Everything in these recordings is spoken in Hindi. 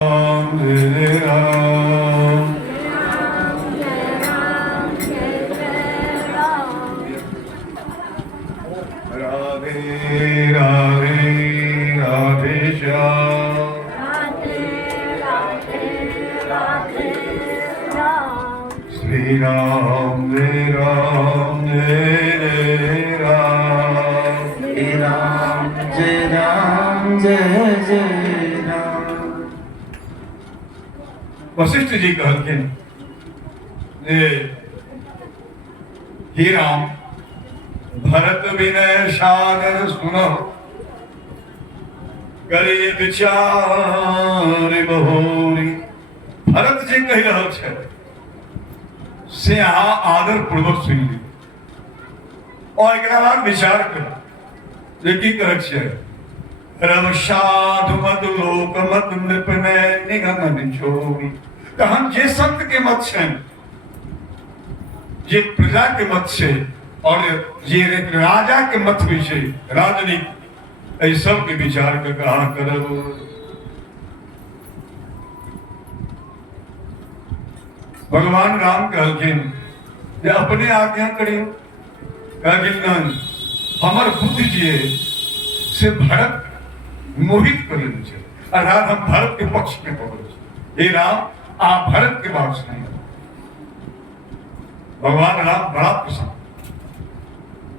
Ram, Jai Ram. Radhe, Radhe, Radhe Shyam. Shri Ram, Jai Ram, Jai Ram. Shri Ram, Jai Ram, Jai Jai Ram. Vashishtha ji कहते जे हे राम भरत विनय सागर सुनो करे विचार बहोरी। भरत जी कह रहा है से अहाँ आदर पूर्वक सुन ली और एक बार विचार करो जे की करे छै रव साधु मत लोक मत नृपने निगमन छोड़ी। तो हम जे संत के मत छे जे प्रजा के मत छे और जे राजा के मत भी छे राजनीति एहि सब के विचार के कहा करब। भगवान राम कहलखिन जे अपने आज्ञा करियो। कहलखिन नहीं हमर बुद्धि जे से भरत मोहित कर छै अर्थात हम भरत के पक्ष में पकड़। हे राम आप भरत के बात सुनिए। भगवान राम बड़ा प्रसन्न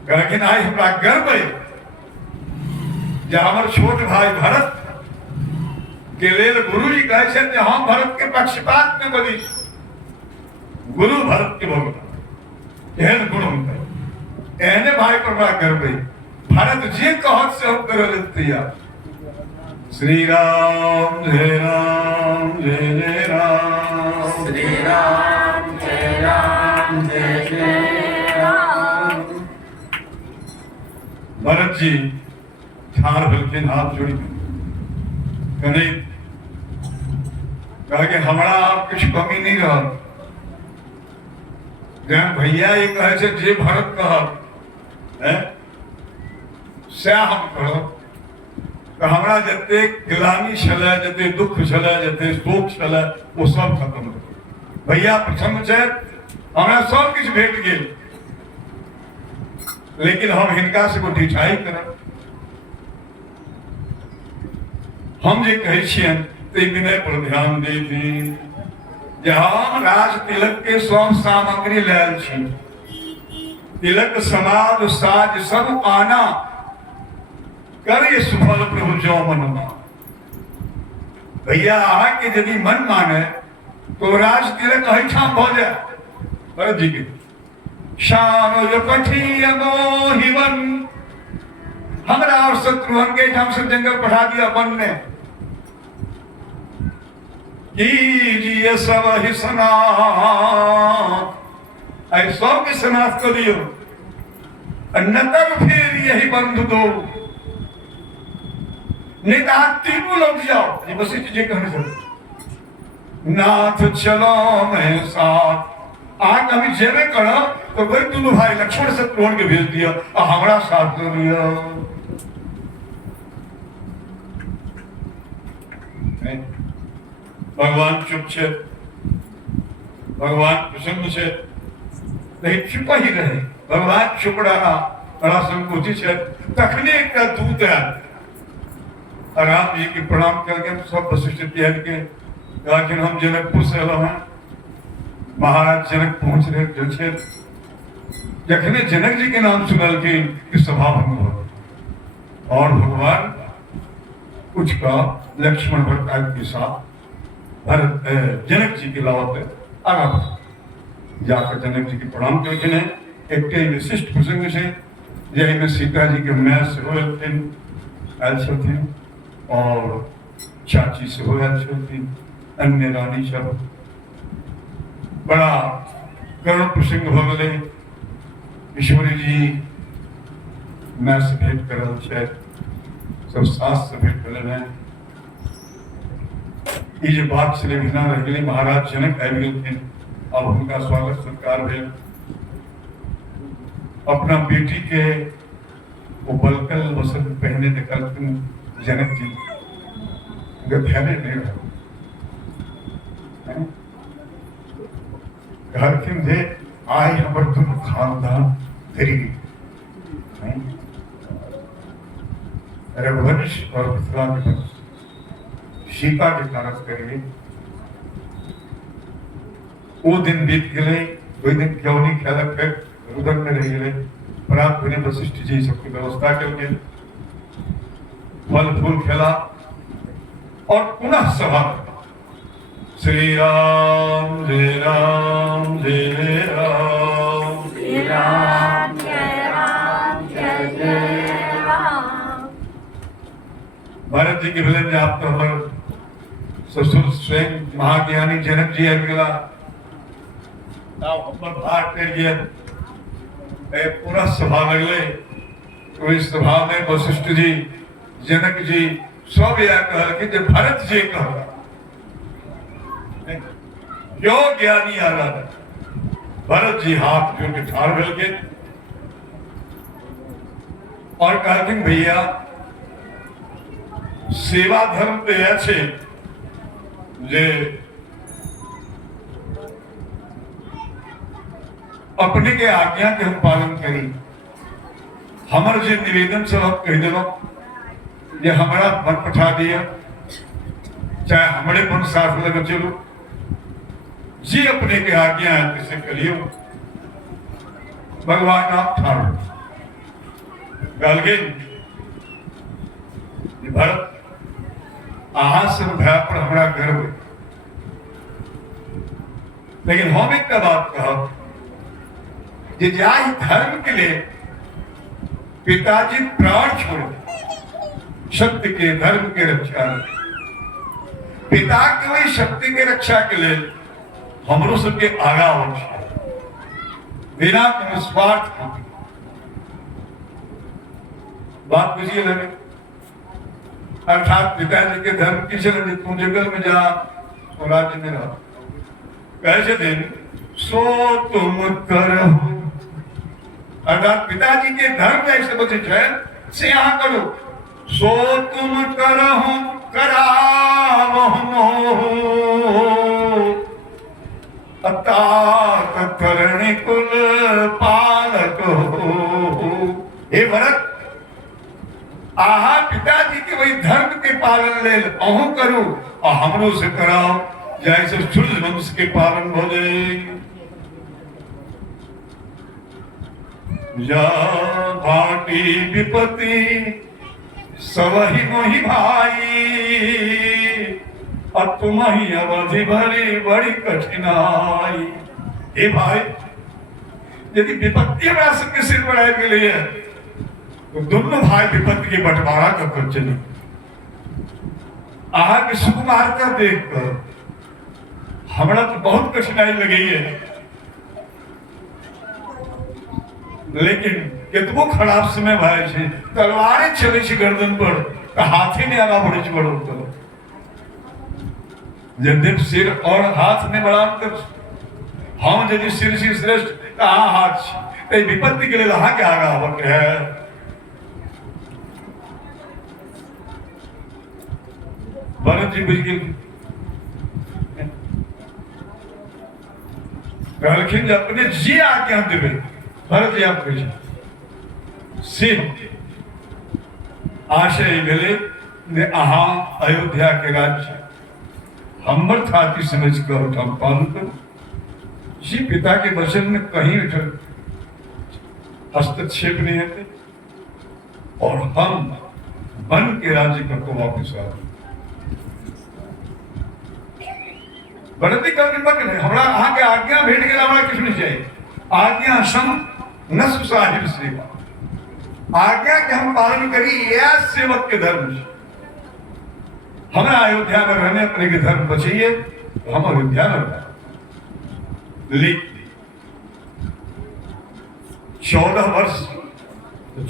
कहलखिन आई हमरा गर्व है जे हमर छोट भाई भरत के लेल गुरु जी कहे छे जे हम भरत के पक्षपात में बनी। गुरु भरत के भगवान एहन गुण हुनकर एहने भाई पर बड़ा गर्व है। भरत जे कहत से हम करे लेल तैयार। श्री राम जय राम जय जय Ram. Shri Ram, Jai Ram, Jai Jai Ram. Bharat ji ठाड़ भेलखिन हाथ जोड़ी कने कहा कि हमरा आप कुछ कमी नहीं रह। जहन भैया ये कहे छे जे भरत कहब है सैह हम कहब। तो हमरा जते गिलानी छले जते दुख छले जते शोक छले वो सब खत्म हो। भैया प्रसन्न छे हमरा सब कुछ भेट गेल लेकिन हम हिनका से को ढिठाई करब। हम जे कहै छियन ते विनय पर ध्यान दे दी जे हम राज तिलक के सब सामग्री लेल छी। तिलक समाज साज सब आना करे सुफल प्रभु जो मन मान। भैया आहा के यदि मन माने तो राज तिलक अहिठाम भ जाए। भरत जी के श्याम जो कठी मोहिवन हमरा और शत्रुघ्न के ठाम से जंगल पठा दिया वन में कीजिए सब ही सनाथ। ऐ सब के सनाथ कर दियो नतर फिर यही बंधु दो नेता तीनों लौट जाओ। ये वशिष्ठ जी कहने से नाथ चलो मैं साथ आज अभी जेबे करो तो वही दोनों भाई लक्ष्मण शत्रुघ्न के भेज दिया और हमारा साथ ले लिया। भगवान चुप छे भगवान प्रसन्न छे नहीं चुप ही रहे। भगवान चुप रहा बड़ा संकोची छे। तखने एक दूत है राम जी की प्रणाम करके सब वशिष्ठ त्याग के लेकिन हम जनकपुर से अल हैं। महाराज जनक पहुंच रहे जो छे जखने जनक जी के नाम सुनल कि सभा भंग हो और भगवान कुछ का लक्ष्मण भरत के साथ भरत जनक जी के लावत आगा बढ़ जाकर जनक जी की प्रणाम करके ने एक विशिष्ट प्रसंग से जैसे सीता जी के मैं से आयल और चाची से हो अन्य रानी सब बड़ा करुण प्रसंग हो गए। ईश्वरी जी मैं से भेंट कर सब सास से भेंट कर रहे ये जो बात से बिना रह गई। महाराज जनक आबि गेलखिन अब उनका स्वागत सत्कार भेल। अपना बेटी के वो बलकल वस्त्र पहने देखलखिन जनक जी धैर्य नहीं रहा घर के थे आए हमर तुम खानदान तेरी रघुवंश और मिथिला के वंश सीता के कारण करिए वो दिन बीत गए कोई दिन क्यों नहीं ख्याल फिर रुदन में रह गए प्राप्त होने वशिष्ठ जी सबकी व्यवस्था करके फल फूल खेला और पुनः सभा श्री राम जय राम जय राम श्री राम जय राम जय जय राम। भारत जी के भलन में आप तो हमारे ससुर स्वयं महाज्ञानी जनक जी अगला भाग कर गया पूरा सभा लगले तो इस सभा में वशिष्ठ जी जनक जी सब यह कह कि जब भरत जी कह क्यों ज्ञानी आ रहा भरत जी हाथ जोड़ के ठाड़ मिल के और कहते भैया सेवा धर्म पे अच्छे जे अपने के आज्ञा के हम पालन करी हमारे जो निवेदन से आप कह दिलो ये हमारा मन पठा दिया चाहे हमारे मन साथ लगे चलो जी अपने के आज्ञा है किसे करियो भगवान आप ठाड़ो गालगे भरत आहासन भया पर हमारा गर्व लेकिन हम एक का बात कहा कि जाहि धर्म के लिए पिताजी प्राण छोड़े सत्य के धर्म के रक्षा पिता के वही शक्ति के रक्षा के लिए हमरो सबके आगा हो बिना कोनो स्वार्थ बात बुझिए लगे अर्थात पिताजी के धर्म की चलन तू जंगल में जा और राज्य में रहो कैसे दिन सो तुम करो अर्थात पिताजी के धर्म ऐसे बचे चैन से यहाँ करो सो तुम करहु करावहु अतात करणी कुल पालक हो हे भरत आहा पिताजी के वही धर्म के पालन ले अहू करू और हमरो से कराओ जैसे सूर्य वंश के पालन हो जाए या भाटी विपत्ति सबही मोहि भाई और तुम ही अवधि भरी बड़ी कठिनाई हे भाई यदि विपत्ति हमारा सबके सिर पर आए के लिए तो दोनों भाई विपत्ति की बंटवारा कर चले आहा के सुकुमारता देख कर हमारा तो बहुत कठिनाई लगी है लेकिन कितबो खराब समय भाई छे तलवारें चले छे गर्दन पर तो हाथी ने आगा बढ़े बड़ो करो जब सिर और हाथ में बड़ा अंतर हम यदि सिर से श्रेष्ठ कहा हाथ विपत्ति के लिए रहा के आगा हो है भरत जी बुझ गए कहलखिन अपने जी आज्ञा देवे भरत जी आप कह सिंह आशय मिले आहा अयोध्या के राज्य हमर थाती समझ कर हम पालन करो जी पिता के वचन में कहीं हस्तक्षेप नहीं है और हम वन के राज्य को वापस आ भरती कल की हमारा अहाँ के आज्ञा भेट गया हमारा किस नहीं चाहिए आज्ञा सम न सुसाहिब सेवा आज्ञा के हम पालन करी यह सेवक के धर्म से हमें अयोध्या में रहने अपने के धर्म बचाइए तो हम अयोध्या में रहे 14 वर्ष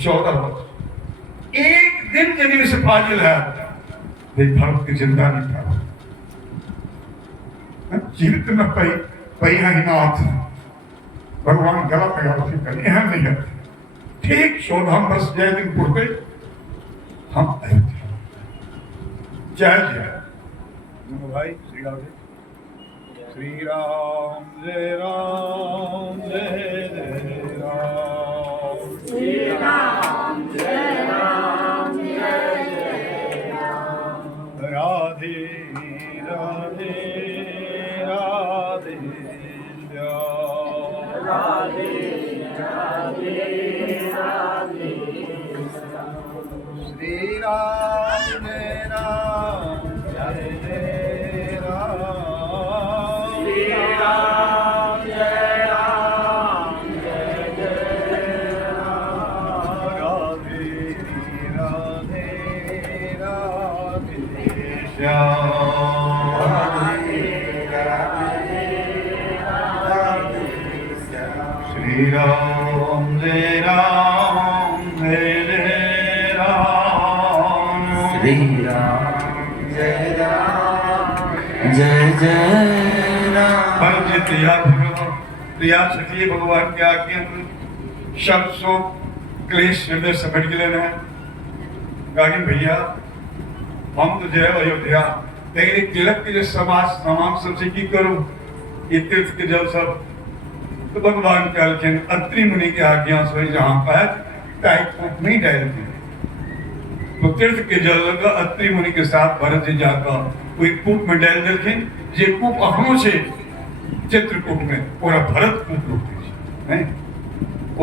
14 वर्ष एक दिन यदि से फाजिल है भारत की चिंता नहीं था जीवित में पहिया ही नाथ भगवान गलत है यहाँ नहीं है ठीक 14 वर्ष जय दिन पूर्व हम अयोध्या जय जय भाई श्री राम श्री राम जय राम जय जय राम श्री राम जय राम जय जय राम राधे राधे राधे श्याम राधे राधे राधे श्री राम जय राम जय जय राम श्री राम जय राम जय जय राम राधे राधे राधे श्याम श्री राम जय राम जय जय राम श्री राम जय राम जय जय राम भरत प्रिया सखी भगवान के आज्ञा शब्द सो क्लेश हृदय समेट के लेना है गाड़ी भैया हम तो जय अयोध्या लेकिन एक तिलक के जो समाज तमाम सबसे की करूं ये तीर्थ के जल सब तो भगवान के अलखिन अत्रि मुनि की आज्ञा से जहां पर टाइट नहीं डाल तो तीर्थ के जल का अत्रि मुनि के साथ भरत जी जाकर कोई कूप में डाल देते ये कूप अखनों से चित्रकूट में पूरा भरत कूप लोग हैं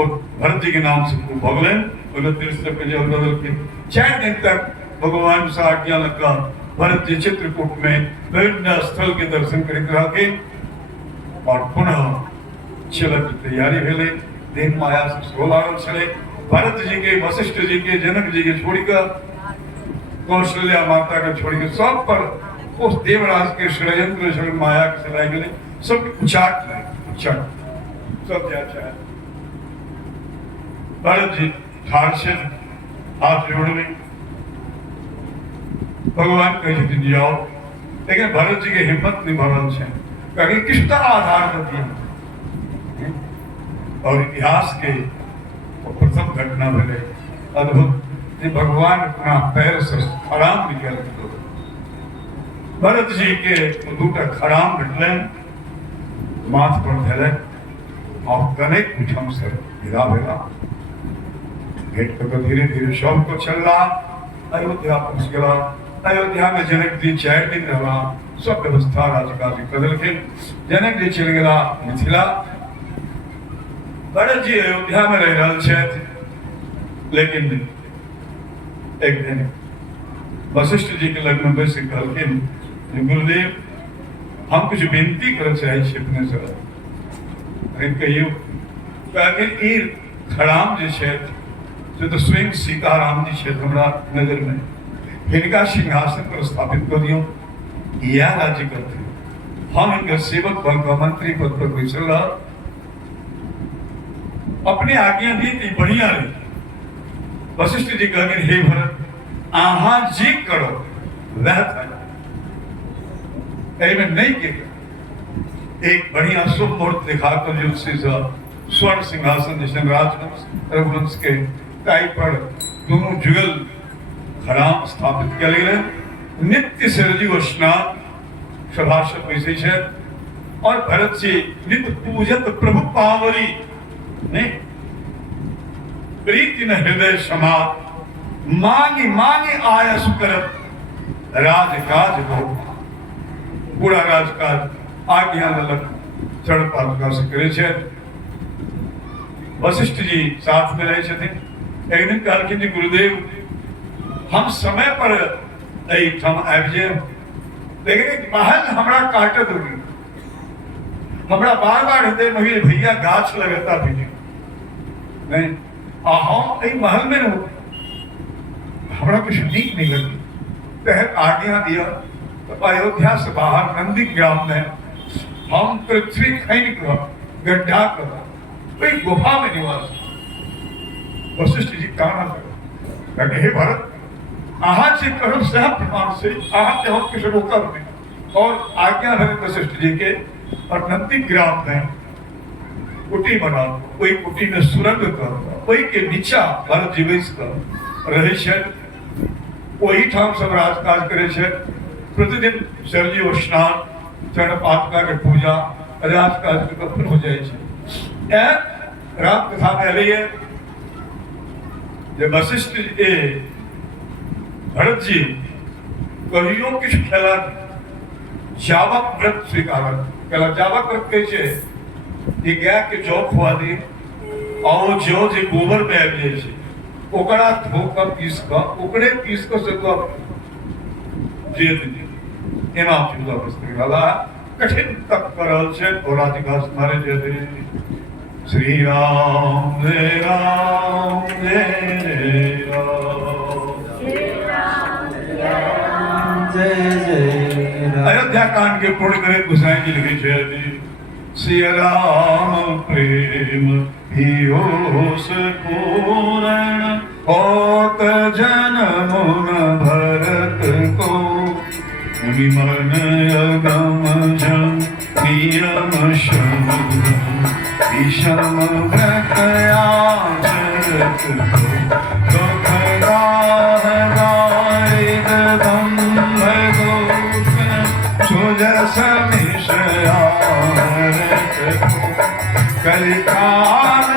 और भरत जी के नाम से कूप भगले और तीर्थ के जल बदल के 4 दिन तक भगवान से आज्ञा लगा भरत जी चित्रकूट में विभिन्न स्थल के दर्शन करके के और पुनः चलक की तैयारी भेले दिन माया से 16 चले भरत जी के वशिष्ठ जी के जनक जी के छोड़कर कौशल्या माता का छोड़कर सब पर उस देवराज के षड्यंत्र से माया के चलाए गए सब उचाट रहे उचाट सब जाचा है भरत जी ठार से हाथ जोड़ने भगवान कहे दिन जाओ लेकिन भरत जी की हिम्मत नहीं भरल है कहीं किसका आधार होती है और इतिहास के प्रथम घटना मिले अद्भुत भगवान अपना पैर से खराम निकल भरत जी के दूटा खराम निकले माथ पर धले और कनेक कुठम से विदा भेला भेट कर धीरे धीरे शव को चल रहा अयोध्या पहुंच गया अयोध्या में जनक जी 4 दिन रहा सब व्यवस्था राजकाज बदल के जनक जी चल गया मिथिला भरत जी अयोध्या में रह रहे थे लेकिन एक दिन वशिष्ठ जी के लग्न में बैठ कहलखिन गुरुदेव हम कुछ विनती कर चाहे अपने से कहियो ई खड़ाम जे क्षेत्र जो तो स्वयं सीताराम जी क्षेत्र हमारा नगर में इनका सिंहासन पर स्थापित कर दियो यह राज्य करते हम इनका सेवक बन का मंत्री पद पर बैठल रहा अपने आज्ञा दी थी बढ़िया रही वशिष्ठ जी कहेंगे हे भरत आहा जी करो वह था में नहीं के एक बढ़िया शुभ मुहूर्त दिखाकर जो से स्वर्ण सिंहासन जैसे राजवंश रघुवंश के टाई पर दोनों जुगल खराम स्थापित किया गया नित्य सरजी और स्नान सभाषद वैसे है और भरत जी नित्य पूजत प्रभु पावरी नहीं प्रीति न हृदय समाज मांगी मांगी आया सुकरत राजकाज बहुत पूरा राजकाज आज्ञा ललक चढ़ पादुका से करे छे वशिष्ठ जी साथ में रहे थे एक दिन कहलखिन जी गुरुदेव हम समय पर हम आबि जाए लेकिन एक महल हमरा काटत होगी हमरा बार बार हृदय में भैया गाछ लगता भी नहीं हम एक महल में रहो हमरा कुछ नीक नहीं लगी तहत आज्ञा दिया तो अयोध्या से बाहर नंदी ग्राम में हम पृथ्वी खैन कर गड्ढा कर कोई गुफा में निवास वशिष्ठ जी कहना लगे हे भरत आहा से करो सह प्रमाण से आहा के हम किसी रोका नहीं और आज्ञा है वशिष्ठ जी के और नंदी ग्राम में कुटी बना कोई कुटी में सुरंग कर कोई के नीचा भरत जीवेश कर रहे छे वही ठाम सब राजकाज करे छे प्रतिदिन सरजी और स्नान चरण पादुका के पूजा अजास का कफन हो जाए छे ए राम कथा में रही है जे वशिष्ठ ए भरत जी कहियो किछ खेला जावक व्रत स्वीकार कला जावक व्रत कहे छे ये गाय के जौ खुआ दी और जो जे गोबर में आबि जाय छे ओकरा धोकर पीस क ओकरे पीस क से तो जे दी एना चीज वस्त्र वाला कठिन तप करल छे पौराणिक मारे जे दी श्री राम जय राम जय राम जय जय राम अयोध्या कांड के पूर्ण करे गोसाई जी लिखे छे श्री राम प्रेम ही होस पूर्ण होत जन्म भरत को मुनि मन अगम जम नियम शम विषम व्रत आचरत को दुख गाह गायद बंध गोप सुजस मिश्र आरत को कलिकाल